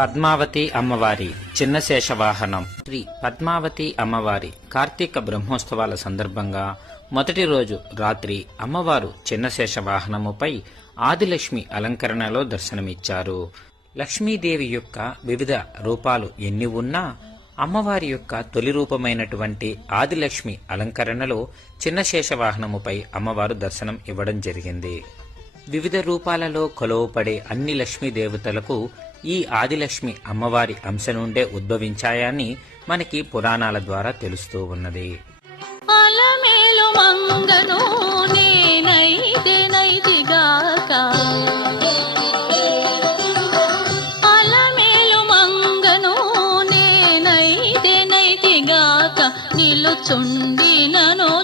పద్మావతి అమ్మవారి చిన్న శేషవాహనం. శ్రీ పద్మావతి అమ్మవారి కార్తీక బ్రహ్మోత్సవాల సందర్భంగా మొదటి రోజు రాత్రి అమ్మవారు చిన్న శేషవాహనముపై ఆదిలక్ష్మి అలంకరణలో దర్శనమిచ్చారు. లక్ష్మీదేవి యొక్క వివిధ రూపాలు ఎన్ని ఉన్నా అమ్మవారి యొక్క తొలి రూపమైనటువంటి ఆదిలక్ష్మి అలంకరణలో చిన్న శేషవాహనముపై అమ్మవారు దర్శనం ఇవ్వడం జరిగింది. వివిధ రూపాలలో కొలువపడే అన్ని లక్ష్మీదేవతలకు ఈ ఆదిలక్ష్మి అమ్మవారి అంశ నుండే ఉద్భవించాయని మనకి పురాణాల ద్వారా తెలుస్తూ ఉన్నది. నిలుచుండినను